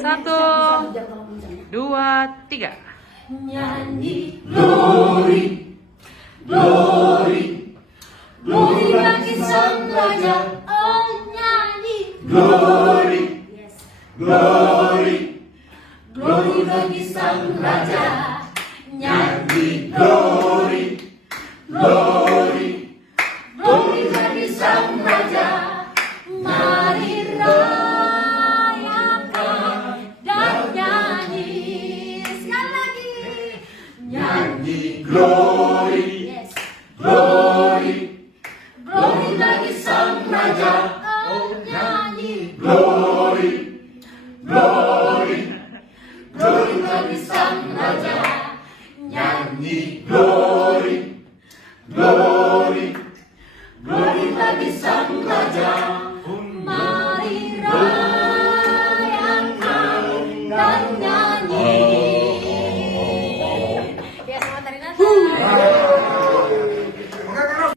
Satu, dua, tiga. Nyanyi glory, glory, glory bagi sang raja. Oh nyanyi glory, yes, glory, glory bagi sang raja. Nyanyi glory, glory, glory bagi sang raja. Mari rayakan dan nyanyi. Sekali lagi. Nyanyi glory, yes, glory, glory bagi sang raja. Oh nyanyi glory, glory, glory bagi sang raja. Nyanyi glory, glory, glory bagi sang raja.